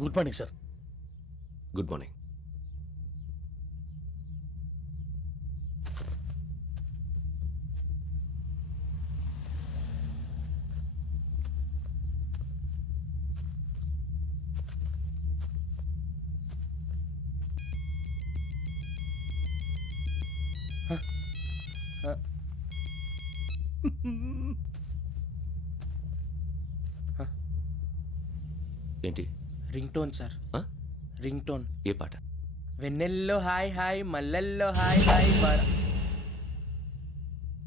Good morning sir. Good morning. ఏంటి? Ring tone sir. Ring tone. ఏ పాట? వెన్నెల్లో హాయ్ హాయ్ మల్లెల్లో హాయ్ హాయ్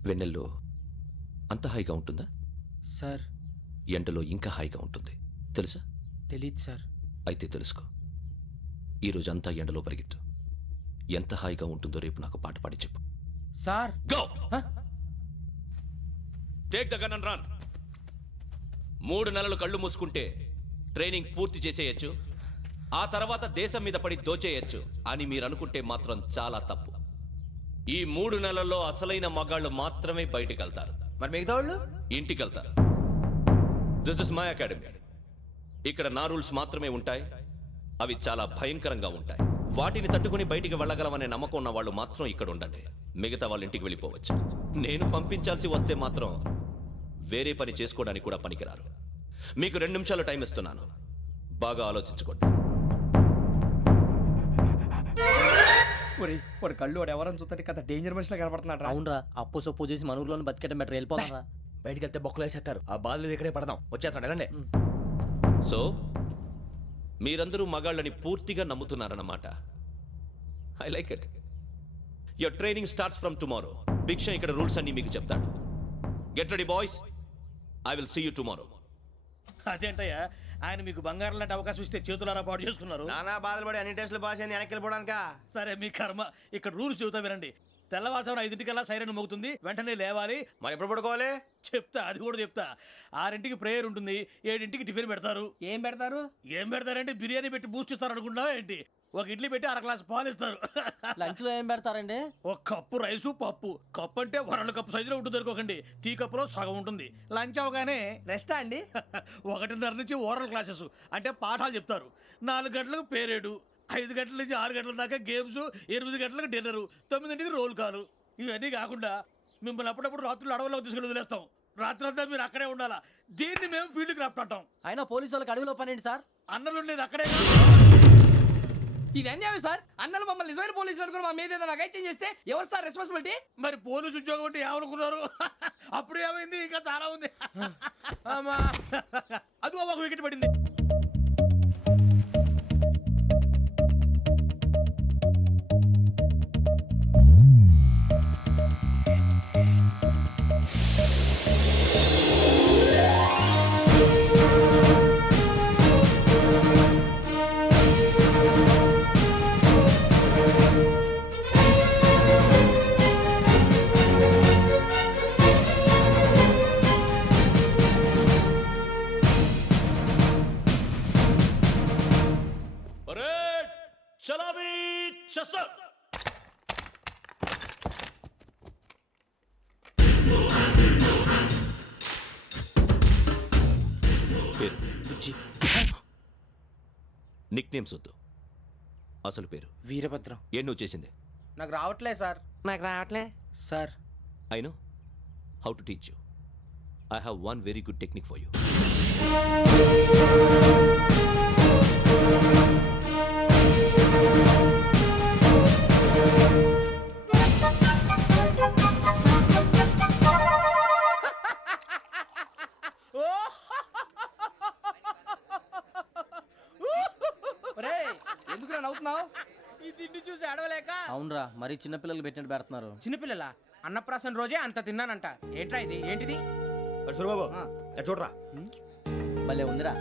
వెన్నెల్లో అంత హాయిగా ఉంటుందా సార్? ఎండలో ఇంకా హాయిగా ఉంటుంది తెలుసా? తెలీదు సార్. అయితే తెలుసుకో. ఈరోజు అంతా ఎండలో పరిగెత్తు. ఎంత హాయిగా ఉంటుందో రేపు నాకు పాట పాడి చెప్పు. Sir go. Take the gun and run. 3 నెలలు కళ్ళు మూసుకుంటే ట్రైనింగ్ పూర్తి చేసేయచ్చు, ఆ తర్వాత దేశం మీద పడి దోచేయచ్చు అని మీరు అనుకుంటే మాత్రం చాలా తప్పు. ఈ 3 నెలల్లో అసలైన మగాళ్ళు మాత్రమే బయటికి వెళ్తారు. మరి మిగతా వాళ్ళు ఇంటికి వెళ్తారు. This is my academy. ఇక్కడ నా రూల్స్ మాత్రమే ఉంటాయి. అవి చాలా భయంకరంగా ఉంటాయి. వాటిని తట్టుకుని బయటికి వెళ్ళగలమనే నమ్మకం ఉన్న వాళ్ళు మాత్రం ఇక్కడ ఉండండి. మిగతా వాళ్ళు ఇంటికి వెళ్ళిపోవచ్చు. నేను పంపించాల్సి వస్తే మాత్రం వేరే పని చేసుకోవడానికి కూడా పనికిరారు. మీకు 2 నిమిషాలు టైం ఇస్తున్నాను. బాగా ఆలోచించుకోండి. వాడు కళ్ళు వాడు ఎవరని చూస్తే కదా డేంజర్ మనిషిలో కనపడుతున్నాడు. అవునరా, అప్పు సొప్పు చేసి మన ఊర్లో బతికేయడం బెటర్. వెళ్ళిపోతారా? బయటికి వెళ్తే బొక్కలు వేసేస్తారు. ఆ బాధలు ఇక్కడే పడదాం. వచ్చేస్తాడు వెళ్ళండి. సో మీరందరూ మగాళ్ళని పూర్తిగా నమ్ముతున్నారన్నమాట. I like it. Your training starts from tomorrow. Bhiksha ఇక్కడ రూల్స్ అన్ని మీకు చెప్తాడు. Get ready boys. I will see you tomorrow. అదేంటయ్యా, ఆయన మీకు బంగారం లాంటి అవకాశం ఇస్తే చేతులారా పాటు చేసుకున్నారు. నానా బాధలు పడి అన్ని టెస్టులు పాస్ అయింది, వెనక్కి వెళ్ళిపోవడానికా? సరే మీ కర్మ. ఇక్కడ రూల్స్ చెబుతా వినండి. తెల్లవారుజామున 5 సైరన్ మోగుతుంది, వెంటనే లేవాలి. మరి ఎప్పుడు పడుకోవాలి? చెప్తా, అది కూడా చెప్తా. 6 ప్రేయర్ ఉంటుంది, 7 టిఫిన్ పెడతారు. ఏం పెడతారు? ఏం పెడతారంటే బిర్యానీ పెట్టి బూస్ట్ ఇస్తారు అనుకుంటున్నావా ఏంటి? ఒక ఇడ్లీ పెట్టి 1 గ్లాస్ పాలు ఇస్తారు. లంచ్ లో ఏం పెడతారండి? ఒక కప్పు రైసు పప్పు. కప్పు అంటే 1 కప్పు సైజులో ఉంటుంది అనుకోకండి. టీ కప్పులో సగం ఉంటుంది. లంచ్ అవగానే రెస్టా అండి? 1:30 నుంచి ఓరల్ క్లాసెస్ అంటే పాఠాలు చెప్తారు. 4 గంటలకు పేరేడు, 5 గంటల నుంచి 6 గంటల దాకా గేమ్స్, 8 గంటలకు డిన్నరు, 9ంటికి రోల్ కాలు. ఇవన్నీ కాకుండా మిమ్మల్ని అప్పుడప్పుడు రాత్రులు అడవుల్లో తీసుకెళ్ళి వదిలేస్తాం. రాత్రంతా మీరు అక్కడే ఉండాలా. దీన్ని మేము ఫీల్డ్ క్రాఫ్ట్ అంటాం. అయినా పోలీసు వాళ్ళకి అడవిలో పని ఏంటి సార్? అన్నలు ఉండేది అక్కడే. ఇది అన్యాయం సార్. అన్నలు మమ్మల్ని నిజమైన పోలీసులు అనుకుని మా మీద ఏదైనా చేంజ్ చేస్తే ఎవరు సార్ రెస్పాన్సిబిలిటీ? మరి పోలీసు ఉద్యోగం అంటే ఏమనుకున్నారు? అప్పుడు ఏమైంది, ఇంకా చాలా ఉంది. అది ఒక వికెట్ పడింది. నిక్ నేమ్స్ వద్దు, అసలు పేరు. వీరభద్రం. ఏం నువ్వు చేసింది? నాకు రావట్లే సార్. నాకు రావట్లే sir. I know how to teach you. I have one very good technique for you. ఎందుకు నవ్వుతున్నావు? ఈ తిండి చూసి అడవలేక. అవునరా, మరీ చిన్నపిల్లలు పెట్టినట్టు పెడుతున్నారు. చిన్నపిల్లల అన్నప్రాసన రోజే అంత తిన్నానంట. ఏంట్రా ఇది? ఏంటిది? సూరిబాబు చూడరా. భలే ఉందిరా.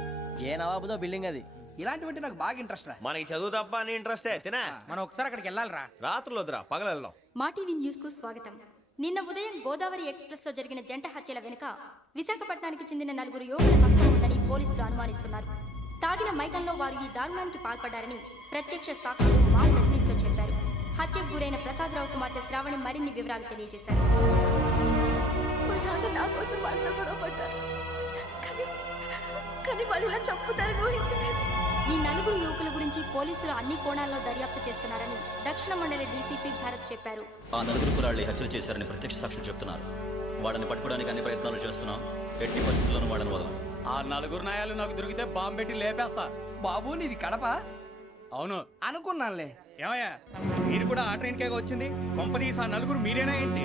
ఏ నవాబుదో బిల్డింగ్ అది. ఇలాంటివంటే నాకు బాగా ఇంట్రెస్ట్ రా. మనకి చదువు తప్ప అని ఇంట్రెస్టే. తినా మనం ఒకసారి అక్కడికి వెళ్ళాలిరా. రాత్రులు వద్దురా, పగలు వెళ్దాం. మా టీవీ న్యూస్ కు స్వాగతం. నిన్న ఉదయం గోదావరి ఎక్స్ప్రెస్ లో జరిగిన జంట హత్యల వెనుక విశాఖపట్నానికి చెందిన 4 యువకుల హస్తం ఉందని పోలీసులు అనుమానిస్తున్నారు. తాగిన మైకంలో వారు ఈ దారుణానికి పాల్పడ్డారని ప్రత్యక్ష సాక్షులు మా ప్రతినిధితో చెప్పారు. హత్యకు గురైన ప్రసాదరావు కుమార్తె శ్రావణి మరిన్ని వివరాలు తెలియజేశారు. మా నాన్న నా కోసం వాళ్ళతో గొడవ పడ్డారు, కానీ వాళ్ళు ఇలా చంపుతారని ఊహించలేదు. ఈ నలుగురు యువకుల గురించి పోలీసులు అన్ని కోణాల్లో దర్యాప్తు చేస్తున్నారని దక్షిణ మండలి డీసీపీ భరత్ చెప్పారు. ఆ నలుగురు కురాళ్ళు హత్యలు చేశారని ప్రత్యక్ష సాక్షులు చెప్తున్నారు. వాళ్ళని పట్టుకోవడానికి అన్ని ప్రయత్నాలు చేస్తున్నాం. ఎట్టి పరిస్థితుల్లోనూ వాళ్ళని వదలం. ఆ నలుగురు నాయాలు నాకు దొరికితే బాంబు పెట్టి లేపేస్తా. బాబు నీది కడప? అవును అనుకున్నానులే. ఏమయ్యా మీరు కూడా ఆ ట్రైన్ కేగా వచ్చింది? కంపెనీస్ ఆ నలుగురు మీరేనా ఏంటి?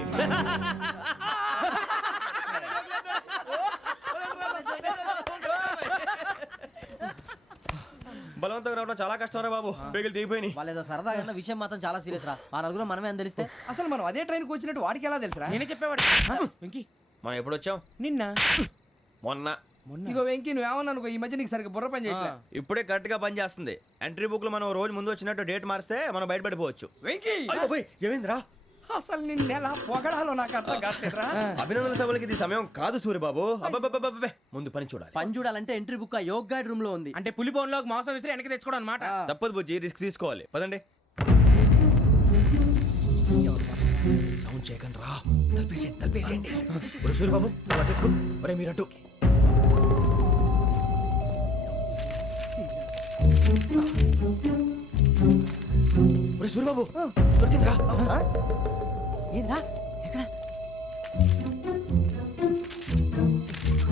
బలవంతంగా రావడం చాలా కష్టం రా బాబు. పేగులు దిగిపోయినాయి. వాళ్ళేదో సరదాగా విషయం మాత్రం చాలా సీరియస్ రా. ఆ నలుగురు మనమే అని తెలిస్తే అసలు మనం అదే ట్రైన్కి వచ్చినట్టు వాడికి ఎలా తెలుసురా? నేనే చెప్పేవాడు. మనం ఎప్పుడు వచ్చాం? నిన్న మొన్న. ఇగో వెంకీ నువ్వేమన్నా అనుకో, ఈ మధ్య నీకు సరిగ్గా బుర్ర పని చేయట్లే. ఇప్పుడే కరెక్ట్ గా పని చేస్తుంది. ఎంట్రీ బుక్ లో మనం రోజు ముందు వచ్చినట్టు డేట్ మారిస్తే మనం బయటపడిపోవచ్చు. వెంకీ ఏమైందిరా? అసలు నిన్నెలా పొగడాలో నాకు అర్థం కాట్లేదురా. అభినందన సభలకి ఇది సమయం కాదు సూర్యబాబు. అబ్బబ్బబ్బబ్బబ్బే, ముందు పని చూడాలి. పని చూడాలంటే ఎంట్రీ బుక్ ఆ యోగ్ గైడ్ రూమ్ లో ఉంది. అంటే పులి బోన్ లోకి మాంసం విసిరి వెనక్కి తెచ్చుకోవడం అనమాట. తప్పదు బుజ్జి, రిస్క్ తీసుకోవాలి. పదండి. సౌండ్ చేయకండి రా. తలపేసేయండి. ఒరే సూర్యబాబు నువ్వు అటు ఎత్తుకో. ఒరే మీరు అటు. ఒరే సూర్యబాబు దొరికిందిరా. ఏంద్రా ఎక్కడ?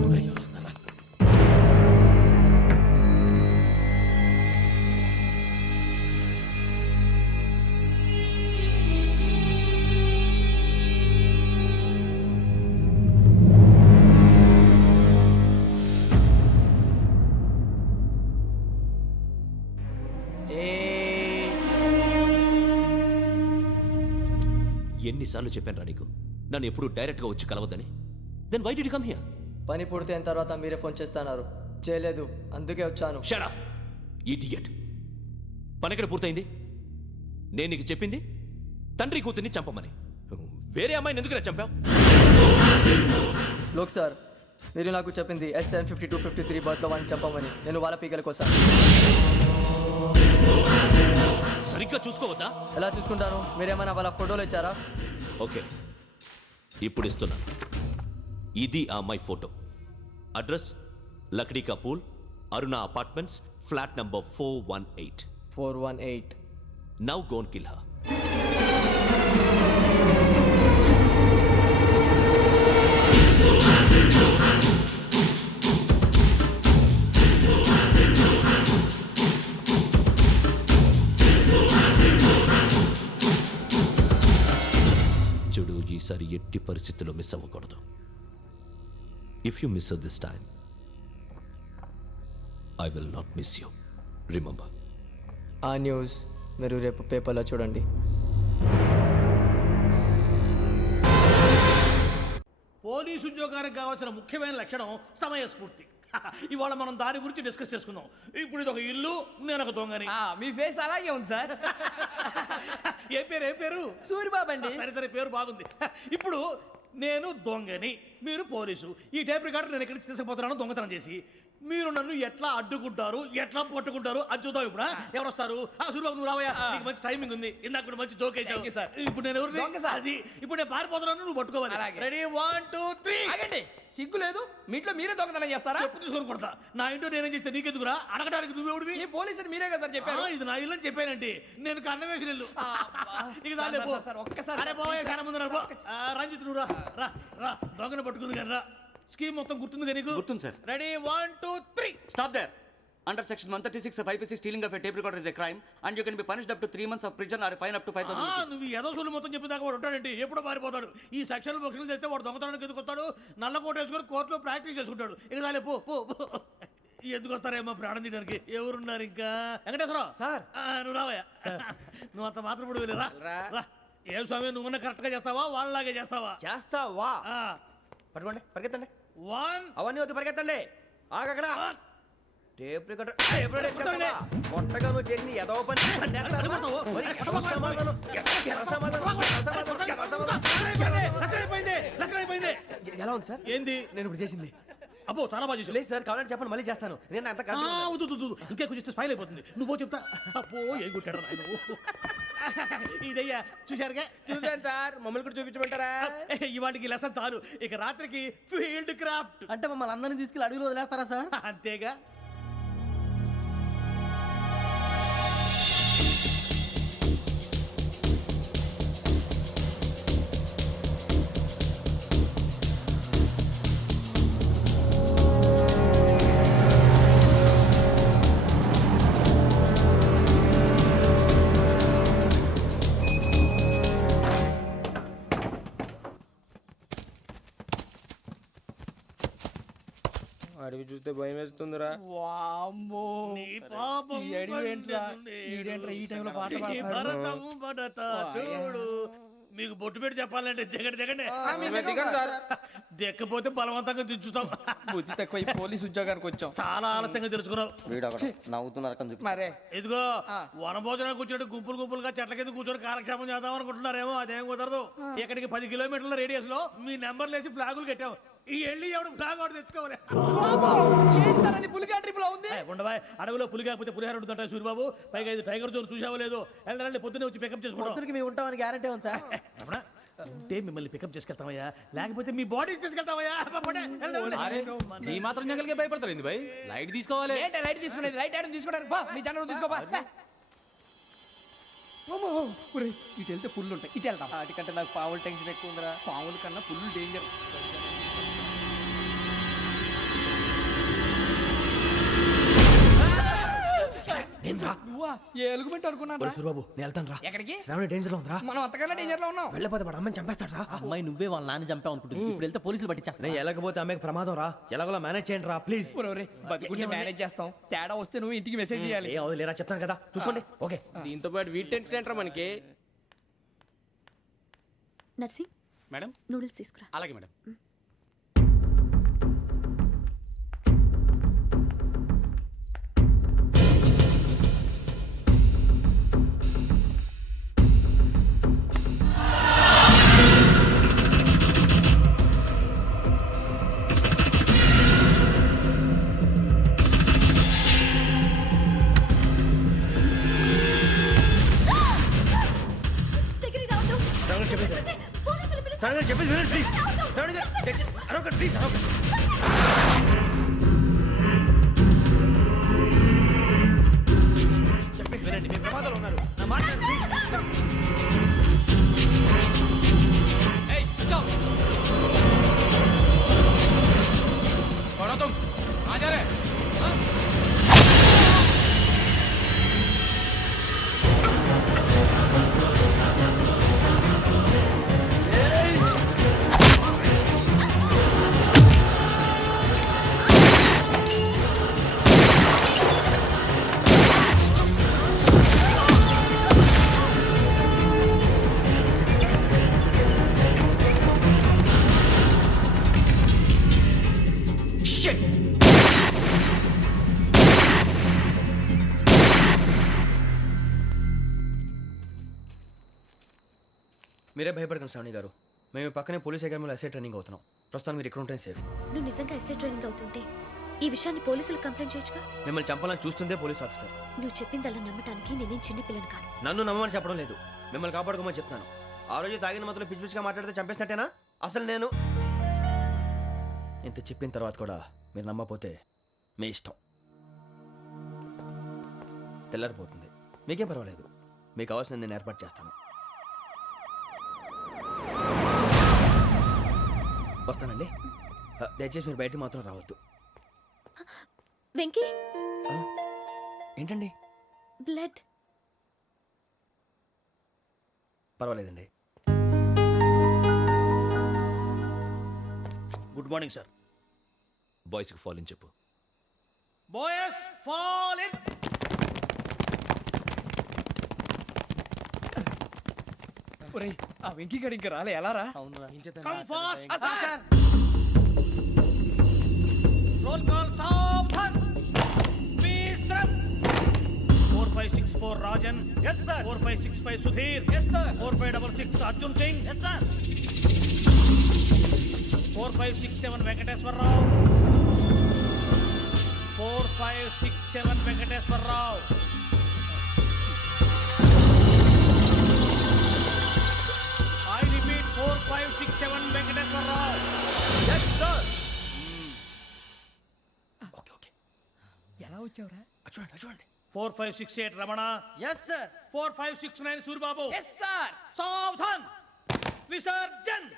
ఒరే, ఎవరు వస్తున్నారా? ఎన్నిసార్లు చెప్పాను నీకు నన్ను ఎప్పుడు డైరెక్ట్గా వచ్చి కలవద్దని? Then why did you come here? పని పూర్తయిన తర్వాత మీరే ఫోన్ చేస్తున్నారు. చేయలేదు, అందుకే వచ్చాను. Shut up idiot. పని ఎక్కడ పూర్తయింది? నేను నీకు చెప్పింది తండ్రి కూతుర్ని చంపమని. వేరే అమ్మాయిని ఎందుకు చంపావు? లోక్ సార్, మీరు నాకు చెప్పింది SN5253 బర్త్లో వాడిని చంపమని. నేను వాళ్ళ పీకల కోసం. సరిగ్గా చూసుకోవద్దా? ఎలా చూసుకుంటాను? మీరేమైనా వాళ్ళ ఫోటోలు ఇచ్చారా? ఓకే, ఇప్పుడు ఇస్తున్నాను. ఇది ఆ అమ్మాయి ఫోటో. అడ్రస్ లక్డీ కా pool, Aruna apartments, flat number 418. 418. Now go and kill her. చూడు, ఈసారి ఎట్టి పరిస్థితుల్లో మిస్ అవ్వకూడదు. If you miss this time I will not miss you. Remember. ఆ న్యూస్ మీరు రేపు పేపర్లో చూడండి. పోలీసు ఉద్యోగానికి కావాల్సిన ముఖ్యమైన లక్షణం సమయస్ఫూర్తి. ఇవాళ మనం దాని గురించి డిస్కస్ చేసుకుందాం. ఇప్పుడు ఇది ఒక ఇల్లు, నేను ఒక దొంగని. మీ ఫేస్ అలాగే ఉంది సార్. ఏ పేరు? సూరిబాబు అండి. సరే పేరు బాగుంది. ఇప్పుడు నేను దొంగని, మీరు పోలీసు. ఈ టైప్ రికార్డు నేను ఎక్కడికి తీసుకుపోతున్నాను దొంగతనం చేసి. మీరు నన్ను ఎట్లా అడ్డుకుంటారు, ఎట్లా పట్టుకుంటారు అది చూద్దాం. ఇప్పుడు ఎవరు వస్తారు? సూరిబాబు నువ్వు రావయ్యా, నీకు మంచి టైమింగ్ ఉంది. ఇందాక కూడా మంచి జోక్ వేసావు సార్. ఇప్పుడు నేను ఎవరు? అది ఇప్పుడు నేను పారిపోతున్నాను, నువ్వు పట్టుకోవాలి. రెడీ 1 2 3. ఆగండి, సిగ్గు లేదు? మీ ఇంట్లో మీరే దొంగతనం చేస్తారా? చెప్పు తీసుకొని కొడతా. నా ఇంట్లో నేనేం చేస్తే నీకెందుకురా? అడగడానికి నువ్వెవడివి? ఈ పోలీసులు మీరే కదా సార్ చెప్పారు. ఇది నా ఇల్లు అని చెప్పానంటే నేను కన్నం వేసిన ఇల్లు. ఇక చాలే పో. ఒక్కసారి అరే బావయ్య, కన్నం ముందు రా. రంజిత్ నువ్వు రా. దొంగను పట్టుకుంది కానీ రా. స్కీమ్ మొత్తం గుర్తుంది కదా నీకు? గుర్తుంది sir. Ready 1 2 3. Stop there. Under section 136 of IPC, stealing of a tape recorder is a crime and you can be punished up to 3 months of prison or a fine up to 5,000 rupees. నువ్వు ఏదో సూలు మొత్తం చెప్పేదాకా వాడు ఉంటాడండి. ఎప్పుడో పారిపోతాడు. ఈ section బొక్షన్లు చేస్తే వాడు దొంగతనానికి ఎందుకు వస్తాడు? నల్ల కోట వేసుకొని కోర్టులో ప్రాక్టీస్ చేసుకుంటాడు. ఇక చాలే పో. ఎందుకు వస్తారేమో ప్రాణం తీయడానికి? ఎవరున్నారు ఇంకా? వెంకటేశ్వరరావు సార్. నువ్వు రావయ్యా. నువ్వు అంత మాత్రం ఇప్పుడు వెళ్ళి రా. ఏ స్వామి, నువ్వన్నా కరెక్ట్ గా చేస్తావా, వాళ్ళలాగే చేస్తావా? చేస్తావా? పట్టుకోండి, పరిగెత్తండి. 1 అవన్నీ వద్దు, పరిగెత్తండి. ఆగక్కడ. టేప్ రికార్డర్ కొట్టగా నువ్వు చేసిన ఏదో పని. ఎలా ఉంది సార్? ఏంది నేను ఇప్పుడు చేసింది? అబ్బో చాలా బాగా చేసావు. లేదు సార్, కావాలంటే చెప్పండి, మళ్ళీ చేస్తాను. నేను అంత ఇంకే కొంచెం స్మైల్ అయిపోతుంది. నువ్వు చెప్తా. అబ్బో ఏ గుట్టాడు నాయన. ఇదయ్యా చూశారుగా? చూసాను సార్. మమ్మల్ని కూడా చూపించమంటారా? ఇవాటికి లెసన్ చాలు. ఇక రాత్రికి ఫీల్డ్ క్రాఫ్ట్. అంటే మమ్మల్ని అందరినీ తీసుకెళ్ళి అడవిలో వదిలేస్తారా సార్? అంతేగా. వామ్మో నీ పాపం ఈ అడివి ఏంట్రా? పండుతుంది. ఈడేంట్రా ఈ టైంలో పాట నీ పాడుతున్నాడు? భరతం భరత చూడు మీకు బొట్టు పెట్టి చెప్పాలంటే దిగండి దిక్కపోతే బలవంతంగా దించుతాం బుద్ధి తక్కువ ఈ పోలీస్ ఉద్యోగానికి వచ్చాం. చాలా ఆలస్యంగా తెలుసుకున్నావు వీడు అక్కడ నవ్వుతున్నారు కని చెప్పి మరే ఇదిగో వనభోజనానికి కూర్చోటి గుంపులుగా చెట్ల కింద కూర్చొని కాలక్షేపం చేద్దాం అనుకుంటున్నారేమో అదేం కుదరదు ఇక్కడికి 10 కిలోమీటర్ల రేడియస్ లో మీ నెంబర్లు వేసి ఫ్లాగులు కట్టాం ఈ వెళ్ళి ఎవడు ఫ్లాగ్ ఒకటి తెచ్చుకోవాలి ఏంటి సార్ అది పులిగా ట్రిప్ లో ఉంది? ఉండవా అడవిలో పులి కాకపోతే పులిహార ఉంటుంటా సూరిబాబు పైగా ఇది టైగర్ జోన్ చూసావో లేదో వెళ్ళండి పొద్దున్నే వచ్చి పికప్ చేసుకుంటాం పొద్దునకి మేము ఉంటామని గ్యారంటీ ఉంది సార్. రమణ, ఉంటే మిమ్మల్ని పికప్ చేసుకెళ్తామయ్యా లేకపోతే మీ బాడీ తీసుకెళ్తామయ్యా పోనీ, వెళ్ళండి. ఈ మాత్రం జంగల్కే భయపడతారు ఏంది భయ్? లైట్ తీసుకోవాలి. ఏంటి లైట్ తీసుకునేది? లైట్ ఆడని తీసుకోవడానికి బా మీ జనం తీసుకోబా. ఇటు వెళ్తే పుల్లు ఉంటాయి, ఇటు వెళ్తాం. వాటికంటే నాకు పావులు టెన్షన్ ఎక్కువ ఉందిరా. పాముల కన్నా పుల్లు డేంజర్. నువ్వా? ఏ ఎలుగుబెట్టి అనుకున్నాను. సూరిబాబు నేను వెళ్తాను రా. ఎక్కడికి? శ్రావణి డేంజర్ లో ఉందిరా. మనం అంతకన్నా డేంజర్ లో ఉన్నాం. వెళ్ళపోతే వాడు అమ్మని చంపేస్తాడు రా. అమ్మాయి నువ్వే వాళ్ళ నాన్న చంపావు అనుకుంటుంది. ఇప్పుడు వెళ్తే పోలీసులు పట్టించేస్తా. నేను వెళ్ళకపోతే అమ్మాయికి ప్రమాదం రా. ఎలాగోలా మేనేజ్ చేయండి రా ప్లీజ్. బతుకుంటే మేనేజ్ చేస్తాం. తేడా వస్తే నువ్వు ఇంటికి మెసేజ్ చేయాలి. ఏ అవదు లేరా చెప్తాను కదా చూసుకోండి. ఓకే దీంతో పాటు వీటి టెన్షన్ ఏంట్రా మనకి? నర్సి మేడం నూడిల్స్ తీసుకురా. అలాగే మేడం. దగ్గరికి రావద్దు. శ్రావణి చెప్పేది పోలీసులు పిలుస్తారు. శ్రావణి చెప్పేది వినండి ప్లీజ్. శ్రావణి గారు అరొకటి ప్లీజ్ అరొకటి. చెప్పేది వినండి మీరు ప్రమాదాలు ఉన్నారు నా మాట వినండి, ప్లీజ్. ఏయ్ चुप छोड़ो तुम आ जा रहे हाँ? మీరే భయపడకండి శ్రావణి గారు. మేము పక్కనే పోలీస్ అకాడమీలో ఎస్ఐ ట్రైనింగ్ అవుతున్నాం. ప్రస్తుతం మీరు ఇక్కడ ఉంటే సేఫ్. నువ్వు నిజంగా ఎస్ఐ ట్రైనింగ్ అవుతుంటే ఈ విషయాన్ని పోలీసులకు కంప్లైంట్ చేయొచ్చుగా. మిమ్మల్ని చంపాలని చూస్తుందే పోలీస్ ఆఫీసర్. నువ్వు చెప్పిందల్లా నమ్మటానికి నేనేం చిన్న పిల్లని కాను. నన్ను నమ్మమని చెప్పడం లేదు, మిమ్మల్ని కాపాడుకోమని చెప్తాను. ఆ రోజు తాగిన మొదలు పిచ్చి పిచ్చిగా మాట్లాడితే చంపేసినట్టేనా? అసలు నేను ఇంత చెప్పిన తర్వాత కూడా మీరు నమ్మపోతే మీ ఇష్టం. తెల్లారిపోతుంది, మీకేం పర్వాలేదు. మీకు కావాల్సిన నేను ఏర్పాటు చేస్తాను. వస్తానండి. దయచేసి మీరు బయటికి మాత్రం రావద్దు. వెంకీ ఏంటండి? బ్లడ్. పర్వాలేదండి. Good morning sir. బాయ్స్కి ఫాల్ ఇన్ చెప్పు. Boys fall in. ఒరేయ్ ఆ వెంకీ గడి ఇంకా రాలే, ఎలా రా? Come fast sir. Roll call సావధాన్. విశ్రమ్. 4564 Rajan. yes sir. 4565 Sudheer. yes sir. 4566 Arjun Singh. yes sir. 4567 Venkateswara Rao. 4567 Venkateswara Rao. I repeat 4567 Venkateswara Rao. yes sir. Okay okay ఎలా వచ్చావురా? చూడండి చూడండి. 4568 Ramana. Yes sir. 4569 Suribabu. Yes sir. సావధాన్. విసర్జన్.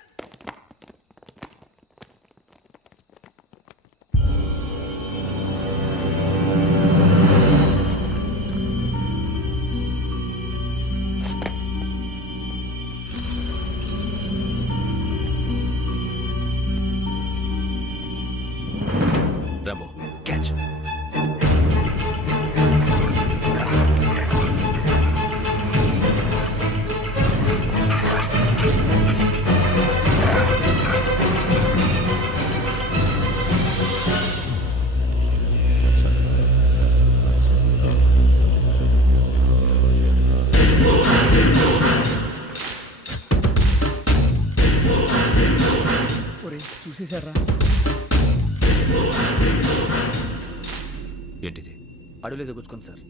Rambo catch. చూసేశారా? ఏంటిది? అడవిలో దిగుచ్చుకోండి సార్.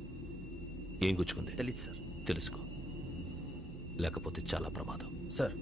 ఏం గుచ్చుకుంది? తెలీదు సార్. తెలుసుకో, లేకపోతే చాలా ప్రమాదం. సార్